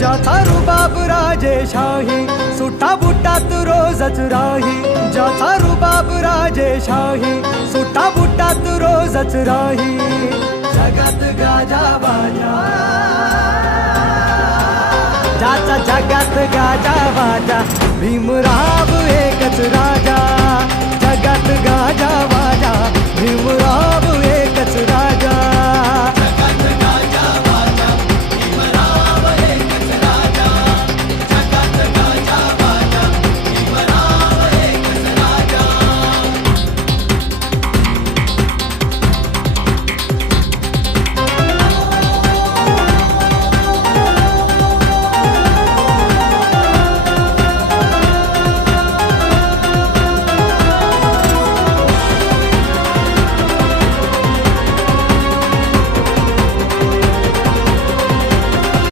ज्याचा रुबाब राजेशाही, सुटा बुटात रोजच राही. ज्याचा रुबाब राजेशाही, सुटा बुटात रोजच राही. जगात गाजा बाजा, ज्याचा जगात गाजा बाजा, भीमराव एकच राजा. जगात गाजा बाजा, भीमराव